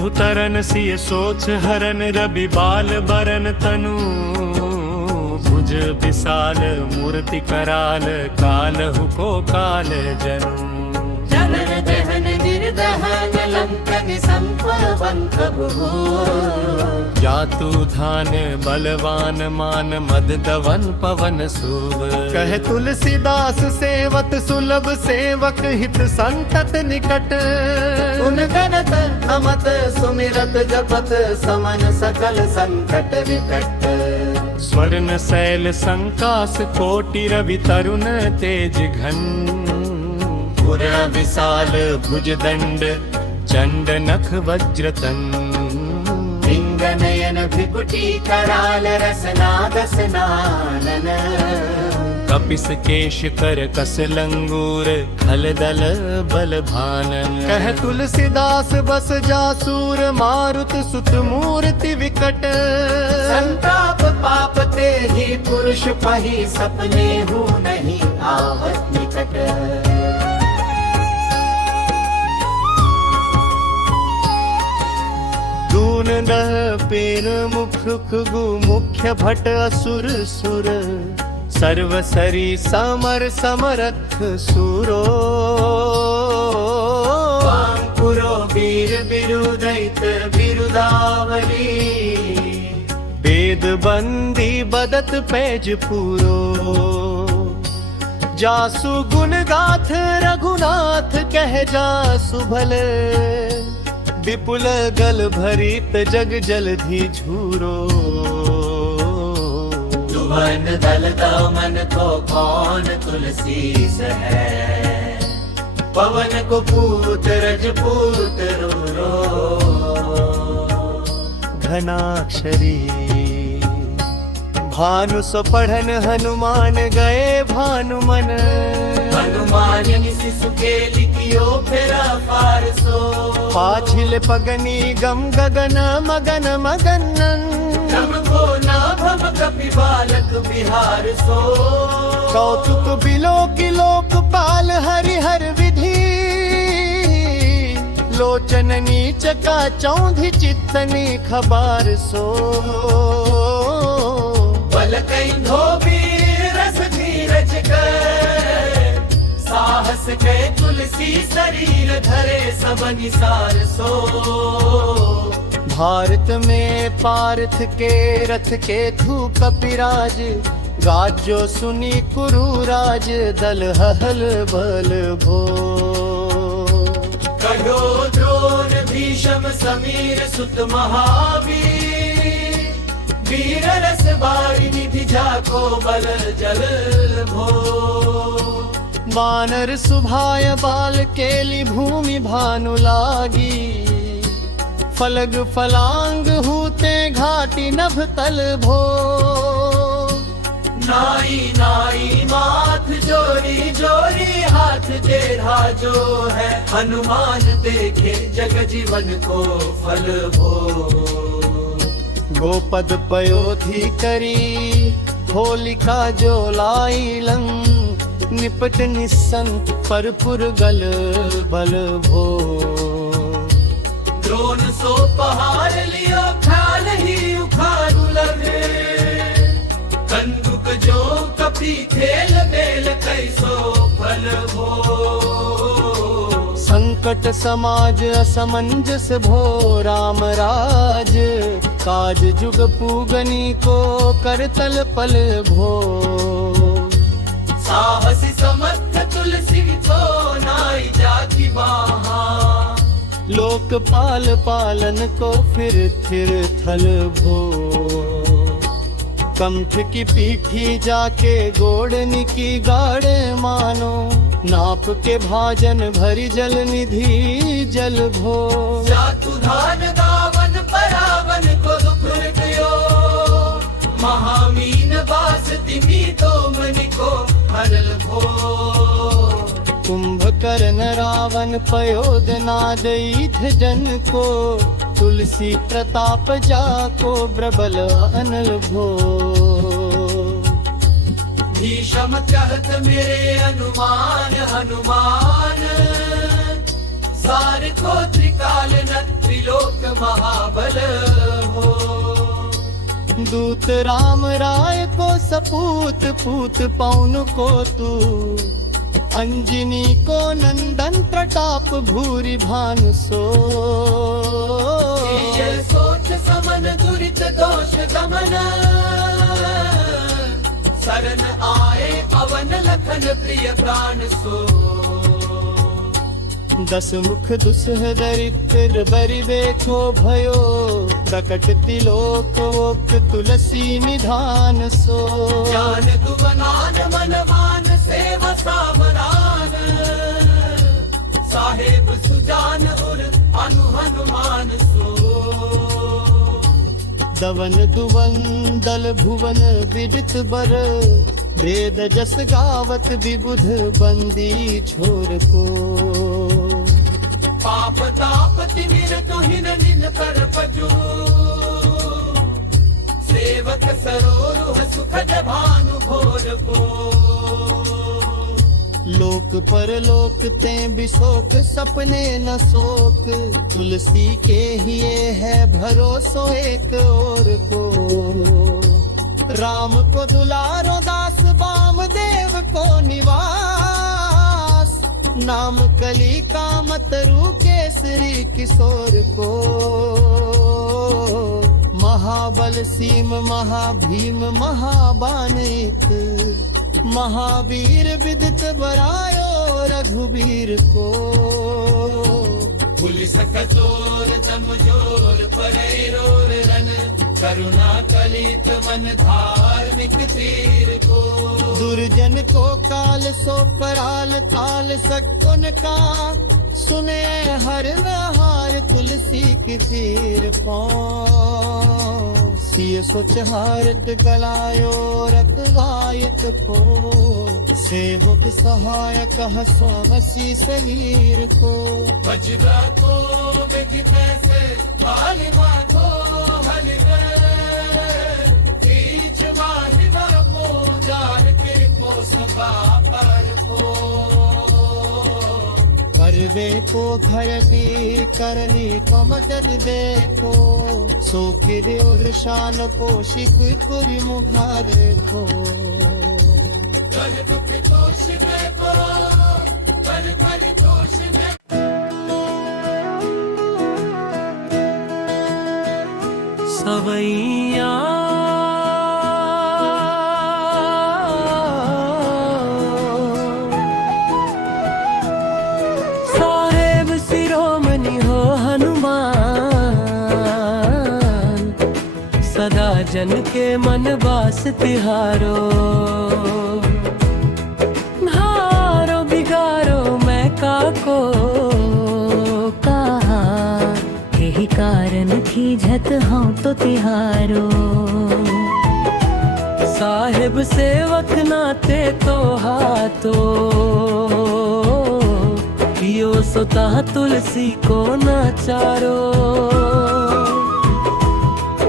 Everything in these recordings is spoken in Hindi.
सिंधु तरन सिय सोच हरन रवि बाल बरन तनु भुज विशाल मूर्ति कराल कालहु को काल जनु जनन दहन निर्दहन लंकन संपवंत जातु धान बलवान मान मद दवन पवन सूव कह तुलसीदास सेवत सुलभ सेवक हित संतत निकट उन गणत नमत सुमिरत जपत समन सकल संकट विकट स्वर्ण शैल संकास कोटि रवि तरुण तेज घन पुर विशाल भुजदंड चंड नख वज्रतन नयन विपुटी कराल रसना दसनानन कपिस केश कर कस लंगूर खल दल बल भानन कह तुलसीदास बस जासूर मारुत सुत मूर्ति विकट संताप पाप ते ही पुरुष पही सपने हूँ नहीं आवत निकट दून दह पेन मुख गु मुख्य भट असुर सुर सर्व सरी समर समरथ सूरो पुरो वीर बिरुदैत बिरुदावली वेद बंदी बदत पैज पूरो जासु गुण गाथ रघुनाथ कह जासु भल विपुल गल भरित जग जलधि झूरो तुमन दल दमन को कौन तुलसी है पवन को पूत रजपूत रो घनाक्षरी भानु सो पढ़न हनुमान गए भानुमन हनुमान शिशु के लिखियो फेरा फारसो पाछिल पगनी गम गगन मगन मगनन नम को नाभम कपि बालक बिहार सो कौतुक बिलो की लोक पाल हरिहर विधि लोचननी चका चौंधि चित्तनी खबार सो बल कई धोबीर रस धीरज कर साहस के तुलसी शरीर धरे सब निसार सो भारत में पार्थ के रथ के थू कपिराज गाजो सुनी कुरु राज दल हल बल भो कहो द्रोण भीषम समीर सुत महावीर वीर रस बारी निधि जाको बल जल भो वानर सुभाय बाल केली भूमि भानु लागी फलग फलांग हूते घाटी नभ तल भो नाई नाई माथ जोरी जोरी हाथ टेढ़ा जो है हनुमान देखे जग जीवन को फल भो गोपद पयोधि करी होलिका जो लाई लंग निपट निसंत परपुर गल बल भो द्रोण सो पहाड़ लियो ख्याल ही उखाड़ू लगे कंदुक जो कपी खेल बेल कैसो फल भो संकट समाज असमंजस भो राम राज काज जुग पूगनी को कर तल पल भो साहसी समर्थ तुलसी को नाई जाति बाहा लोकपाल पालन को फिर थिर थल भो कंठ की पीठी जाके गोड़नी की गाड़े मानो नाप के भाजन भरी जल निधि जल भो जातु धान गावन परावन को दुख गयो महामीन बास तिमी तो मन को हरल भो कुंभकर्ण रावण पयोदना दैथ जन को तुलसी प्रताप जाको प्रबल अनल भो भीषम चाहत मेरे अनुमान हनुमान सार को त्रिकाल न त्रिलोक महाबल हो। दूत राम राय को सपूत, पूत पौन को तू, अंजनी को नंदन प्रताप भूरि भानु सो। ये सोच समन दुरित दोष दमन, शरण आए अवन लखन प्रिय प्राण सो। दस मुख दुसह दरिद्र बरि देखो भयो, प्रकट तिलोक वोक तुलसी निधान सो। ज्ञान दुवनान मनमान सेव सावरान, साहेब सुजान उर अनु हनुमान सो। दवन दुवन दल भुवन विदित बर, वेद जस गावत विबुध बंदी छोर को। पाप ताप तिमिर तुहिन निन कर पजू, सेवक सरोरुह सुखद भानु भोर को। लोक परलोक ते बिशोक सपने न शोक, तुलसी के ही ये है भरोसो एक और को। राम को दुलारो दास वामदेव को निवास, नाम कली का मतरु केसरी किशोर को। महाबल सीम महाभीम महाबानिक, महावीर विदित बरायो रघुबीर को। पुलिस कचोर तमजोर परेरोर रन, करुणा कलित मन धार्मिक तीर को। दुर्जन को काल सो कराल ताल सकुन का, सुने हर हार तुलसी की तीर पाँव। सिय सोच हारत गलायो रखवायत को, सेवक सहायक हसमसी शरीर को। बजबा को बिग पैसे मालिमा को हलिवे, तीच मालिमा को जार के को सबा पर को। करवे को घर भी करली को मदद देखो, सो किरे शान पोषिक कुरी मुहारे को। कर तोष में को, कर तोष में। सवैया साहेब शिरोमणि हो हनुमान, सदा जन के मन बास तिहारो। हारो बिगारो मैं काको कहा, यही कारण खीझत हूँ तो तिहारो। साहेब सेवक नाते तो हाथो, पियो सोता तुलसी को नाचारो।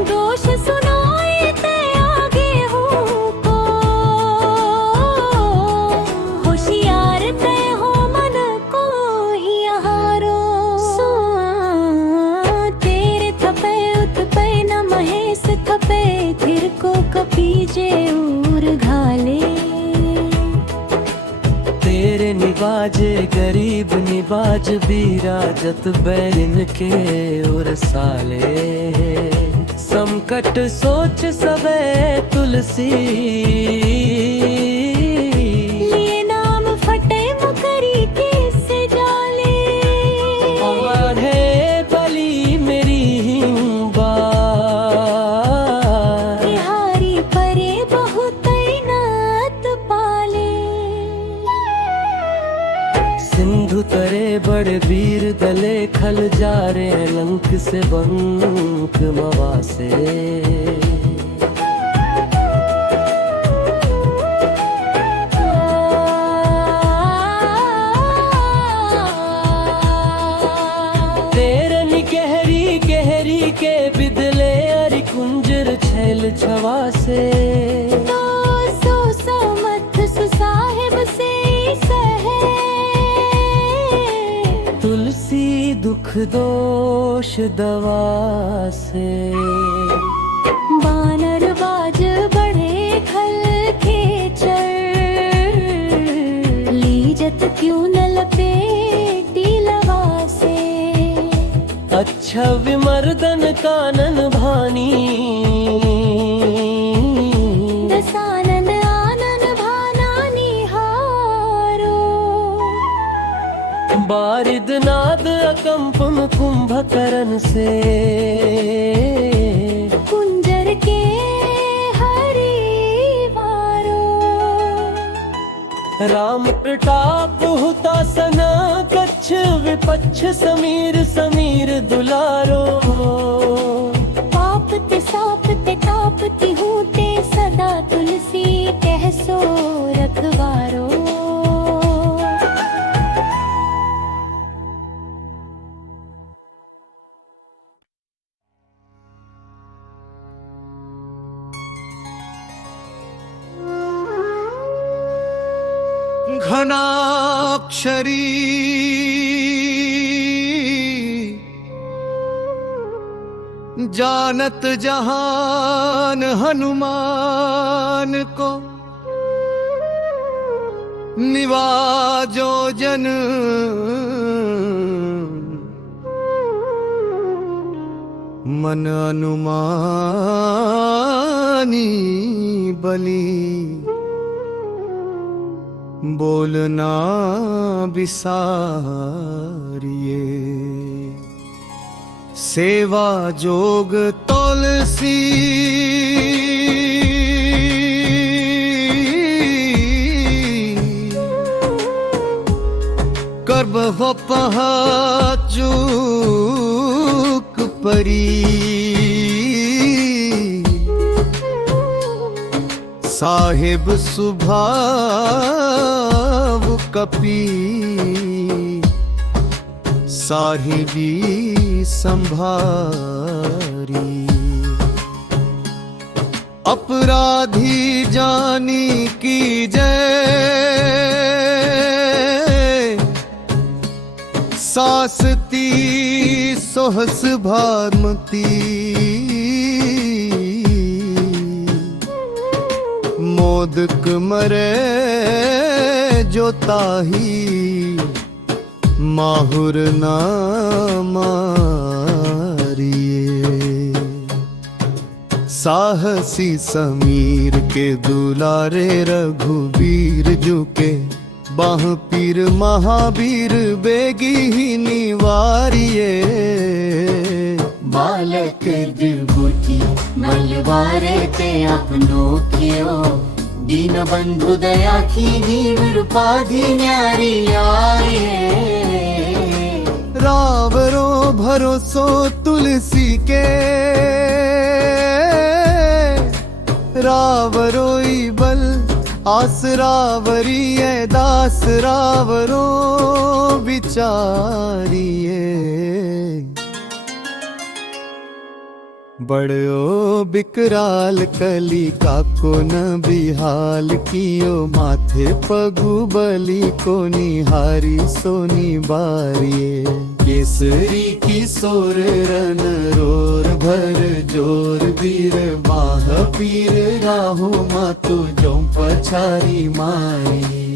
दोष सुनाए ते आगे हूँ को, होशियार ते हो मन को ही हारो। तेरे थपे उत पे न महेश थपे, फिर को कपीजे उर घाले। तेरे निबाजे गरीब निबाज बीराजत बैरिन के उर साले। संकट सोच सबे तुलसी, लिए नाम फटे मुकरी के से जाले। है बली मेरी हिम्बा, बिहारी परे बहुत नात पाले। सिंधु तरे बड़े वीर दले खल जा रे, लंक से बंक मवासे। तेरन गहरी गहरी के बिदले अरि कुंजर छैल छवा से। तो सो समथ सुसाहिब से सहे, तुलसी दुख दोष दवा से। बानर बाज बढ़े खल खेचर, लीजत क्यों न लपेटी लवा से। अच्छा विमर्दन कानन भानी, दसानन आनन भाना निहारो। बारिद नाद अकंप कुंभकर्ण से, कुंजर के हरिवारो। राम प्रताप हुतासन कच्छ विपच्छ समीर समीर दुलारो। पाप ते साप ते ताप ती हूँ ते सदा तुलसी कह सो रखवारो। घनाक्षरी जानत जहान हनुमान को, निवाजो जन मन अनुमानी बली। बोलना बिसारिए सेवा जोग तुलसी। कर्ब चूक परी, साहिब सुभाव कपी। साहिबी संभारी, अपराधी जानी की जय। सासती सोहस भारमती, मोदक मरे जो ताही। माहुर ना मारिए, साहसी समीर के दुलारे रघुवीर जुके। बाह पीर महावीर बेगी ही निवारिए। बालक दुर्बुद्धि मलवारे ते अपनो कियो। दीन बंधु दया की निरुपाधि न्यारी आए। रावरो भरोसो तुलसी के, रावरोई बल आसरावरी दास। रावरो विचारिए, बड़ो बिकराल कली काको न बिहाल कियो। माथे पगु बलि को निहारी सोनी बारिये। केसरी किशोर रन रोर भर जोर वीर। माह पीर राहु मातु जो पछारी मारी।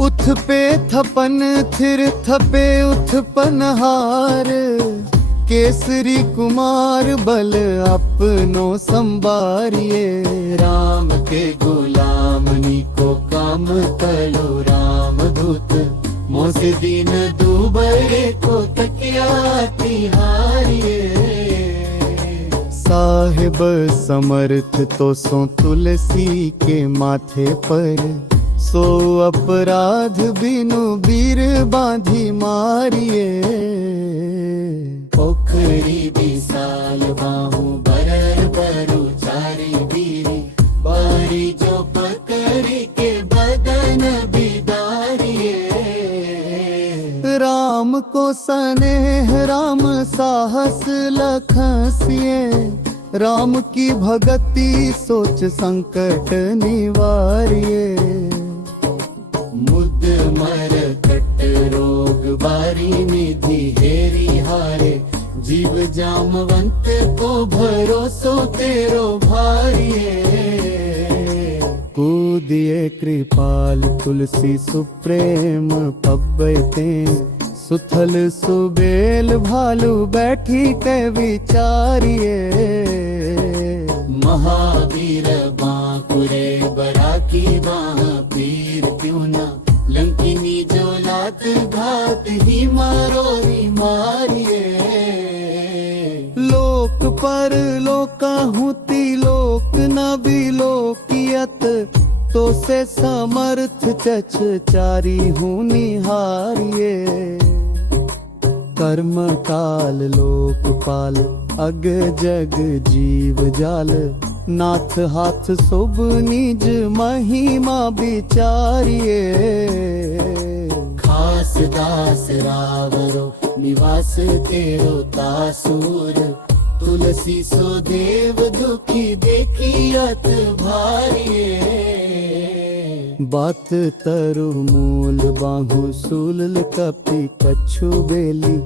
उथ पे थपन थिर थपे उथ पनहार। केसरी कुमार बल अपनो संभारिए। राम के गुलामनी को काम कलो। राम दूत मोसे दीन दुबरे को तकिया तिहारिए। साहिब समर्थ तो सो तुलसी के माथे पर। सो अपराध बिनु बीर बांधी मारिए। पोखरी विशाल बाहु बरर बरु चारी बीरी। बारी जो पकड़ी के बदन बिदारिए। राम को स्नेह राम साहस लखसिए। राम की भगति सोच संकट निवारिए। मुद मर कट रोग बारी निधि हेरी हारे, जीव जामवंत को भरोसो तेरो भारिये। कूदिए कृपाल तुलसी सुप्रेम पब्बते, सुथल सुबेल भालू बैठी के विचारिए। महावीर बांकुरे बराकी बाह पीर क्यों न, लंकिनी जो लात घात ही मारोरी मारिए। लोक पर लोका हुती लोक न बिलोकियत, तो से समर्थ चच चारी हूँ निहारिये। कर्म काल लोकपाल अग जग जीव जाल, नाथ हाथ शुभ निज महिमा विचारिये। खास दास रावरो निवास तेरो तासूर, तुलसी सो देव दुखी देखियत भारिये। बात तरु मूल बाहु सूल कपि कछु बेली,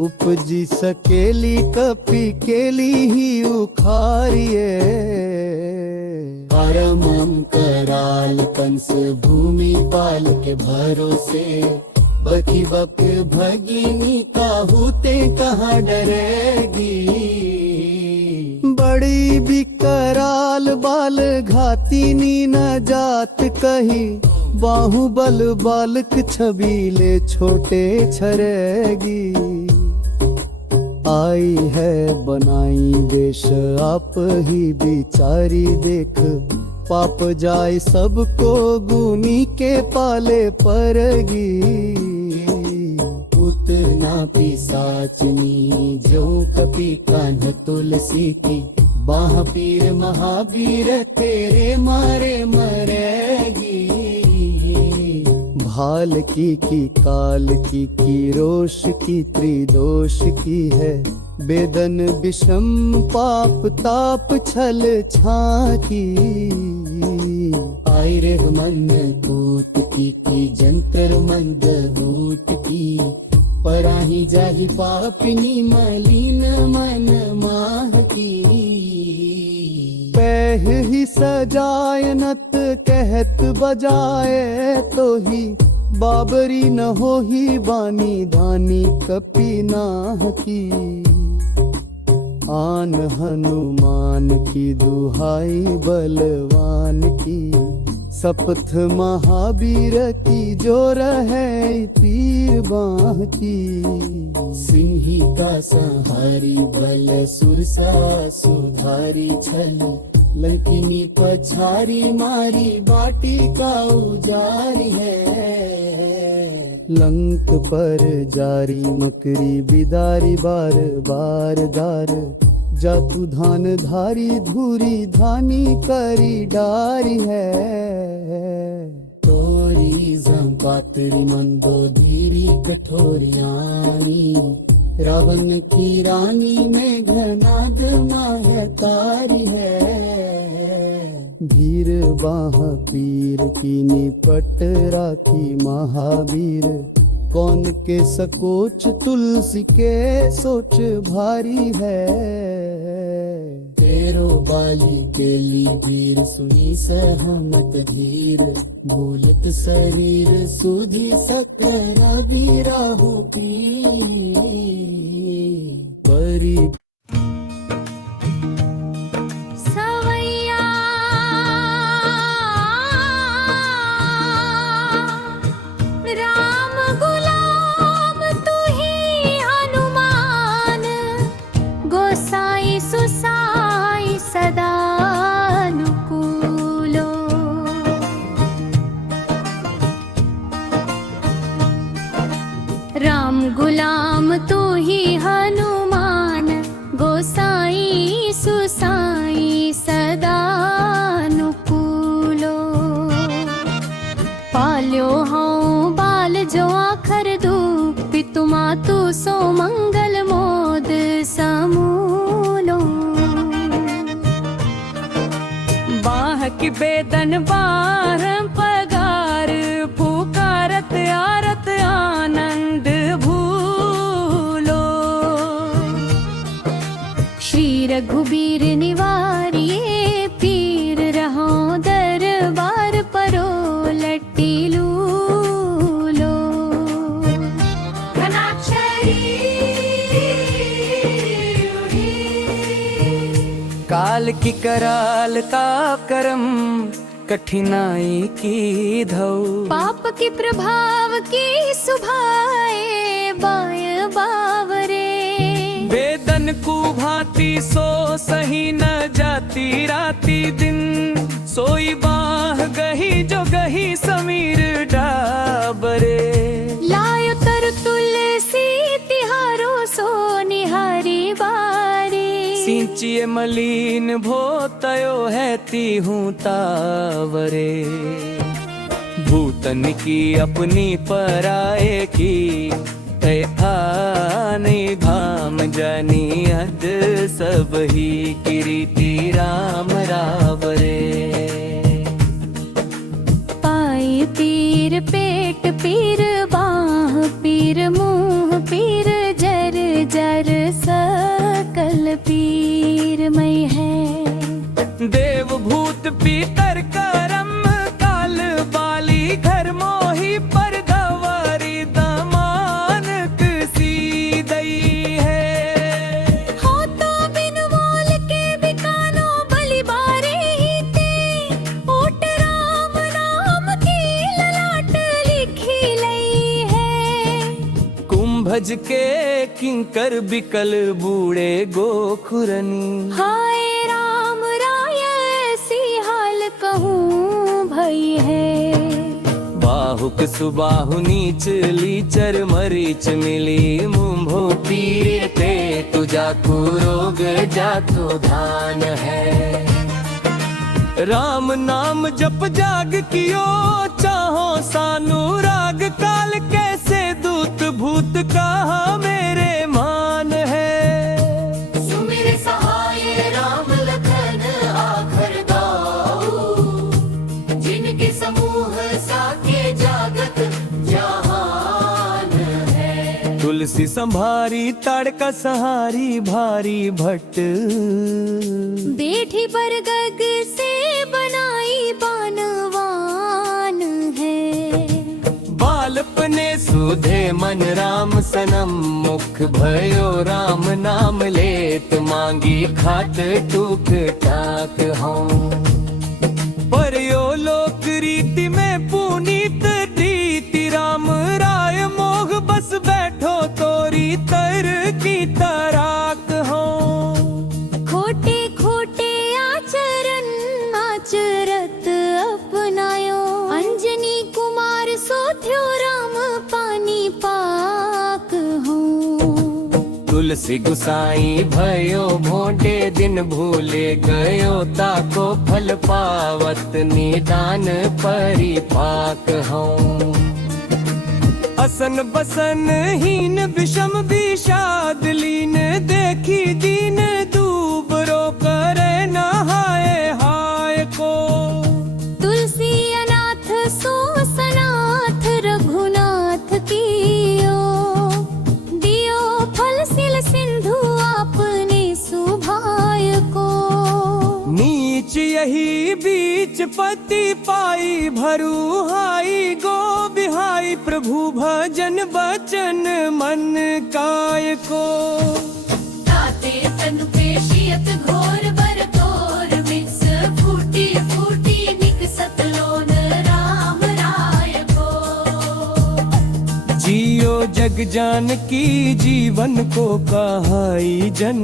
उपजी सकेली कपि केली ही उखारिये। परमम कराल कंस भूमि पाल के भरोसे, बकी बक भगिनी काहूते कहाँ डरेगी। बड़ी बिकराल बाल घातिनी न जात कही, बाहुबल बालक छबीले छोटे छरेगी। आई है बनाई देश आप ही बिचारी देख, पाप जाय सबको गुनी के पाले पड़गी। उतना पिसाचनी जो कपि कान्ह तुलसी की, बाह पीर महावीर तेरे मारे मरेगी। भाल की काल की रोष की त्रिदोष की है, बेदन विषम पाप ताप छल छाकी। आई रे मन कूट की जंतर मंद बूट की, पराही जाहि पापिनी मलिन मन माह की। पह ही सजायनत कहत बजाए, तो ही बाबरी न हो ही बानी धानी कपि नाह की। आन हनुमान की दुहाई बलवान की, शपथ महावीर की जो रहे पीर बाह की। सिंही का संहारी बल सुरसा सुधारी छल, लंकिनी पछारी मारी बाटी का उजारी है। लंक पर जारी मकरी बिदारी बार बार दार, जातु धान धारी धूरी धानी करी डारी है। तोरी पातरी मंदोदरी कठोरियानी, रावण की रानी में घनाद महतारी है। भीर बाह पीर की निपट राखी महावीर, कौन के सकोच तुलसी के सोच भारी है। तेरो बाली केली वीर सुनी सहमत धीर, भूलत शरीर सुधी सकरा बीराहु पी। परी सवैया राम गुलाम तू ही हनुमान, गोसाई सुसाई सदा अनुकूलो। राम गुलाम तू ही हनुमान, गोसाई सुसाई सदा अनुकूलो। पाल्यो हाँ बाल जो आखर दू, पितु मातु सो मंगल मोद समूलो। बाह की बेदन बार पगार, पुकारत आरत आनंद रघुबीर निवारिए पीर रहो दरबार परो लट्टी लूलो। काल की कराल ताप करम कठिनाई की धौ। पाप के प्रभाव की सुभाए बाय बावरे। वेदन को भांति सो सही न जाती राती दिन। सोई बाह गही जो गही समीर डाबरे। लायो तर तुलसी तिहारो सो निहारी बारी। सिंचिए मलिन भोतयो है तीहूं तावरे। भूतन की अपनी पराए की तय आने घाम जानी हद सब ही किरीति राम रावरे। पाई पीर पेट पीर बाह पीर मुंह पीर जर जर सकल पीरमय है। देव भूत पीतर करम काल बाली घर मोही पर गवारी दमान किसी दई है। हो तो बिन मोल के बिकानो बलि बारे ही ते। ओट राम नाम की ललाट लिखी लई है। कुंभज के किंकर बिकल बूढ़े गोखुरनी। हाय राम राय ऐसी हाल कहूँ भई है। बाहुक सुबाहु नीच लीचर मरीच मिली मुंभो पीर ते तुझा को रोग जातो धान है। राम नाम जप जाग कियो चाहो सानुराग। काल कैसे दूत भूत कहा मेरे मान है। सुमिर सहाय राम लखन आखर दाऊ। जिनके समूह साके जागत जहान है। तुलसी संभारी ताड़का सहारी भारी भट्ट। बेठी पर गग से बनाई बानवान है। बालपने सुधे मन राम सनम। मुख भयो राम नाम लेत मांगी खात टूक टाक हूँ। पर यो लोक रीति में पुनीत रीति राम राय मोह बस बैठो तोरी तर की तराक हूँ। खोटे खोटे आचरण आचरत अपनायो। अंजनी कुमार सोथ्यो राम पानी पाक हूँ। तुलसी गुसाई भयो भोंडे दिन भूले गयो। ताको फल पावत निदान परिपाक हूँ। असन बसन हीन विषम विषाद लीन। देखी दीन दूबरो करे नहाय हाय को। तुलसी अनाथ सो सनाथ रघुनाथ कियो। दियो फल सिल सिंधु आपने सुभाय को। नीच यही बीच पति पाई भरू हाई गो बिहाई। प्रभु भजन बचन मन काय को। ताते तन पेशियत घोर बर तोर मिक्स फूटी फूटी निकसत लोन राम राय को। जियो जग जान की जीवन को कहाई जन।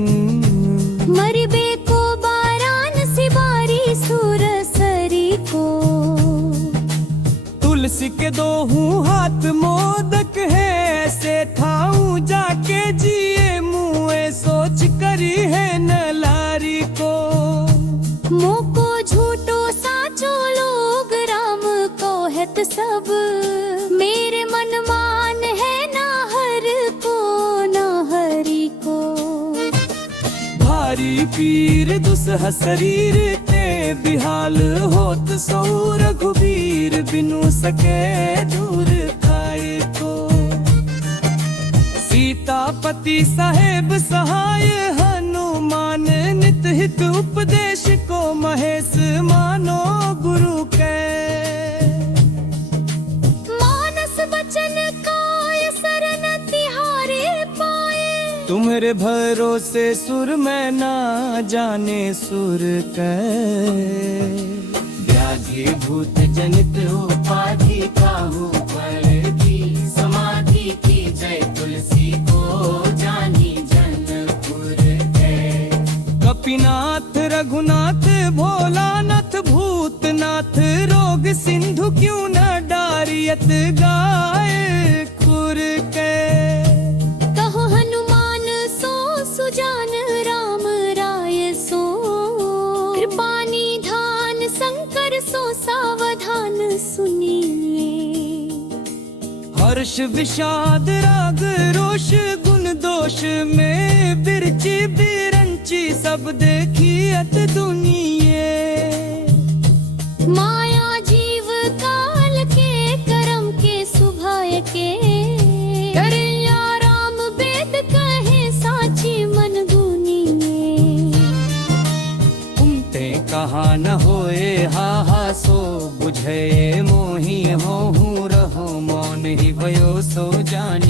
मरिबे को बारान सिबारी सुरसरी को। तुलसी के दोहूं हाथ मोदक है। ऐसे ठाऊं जाके जिए मुए सोच करी है न लारी को। मोको झूठो साचो लोग राम को हेत सब। मेरे मन मान है ना हर को ना हरि को। भारी पीर दुसह शरीर ते बिहाल होत सो रघुबीर। बिनु सके दूर खाए को। सीतापति साहेब सहाय हनुमान नित हित उपदेश को महेश मानो गुरु के। मानस वचन काय सरन तिहारे पाए। तुम्हारे भरोसे सुर में ना जाने सुर के। व्याधि भूत जनित उपाधि काहू पर की समाधि की जय तुलसी को जानी जनपुर है। कपिनाथ रघुनाथ भोलानाथ भूतनाथ रोग सिंधु क्यों न डारियत गाय खुर के। कहो हनुमान सो सुजान राम राय सो। कृपानी धान शंकर सो सावधान सुनिए। हर्ष विषाद राग रोष गुण दोष में बिरची बिरंची सब देखियत दुनिये। माया जीव काल के करम के सुभय के। करिया राम वेद कहे साची मन गुनिए। कुमते कहा न होए हा सो बुझे मोही होहू रहो मौन ही भयो सो जानी।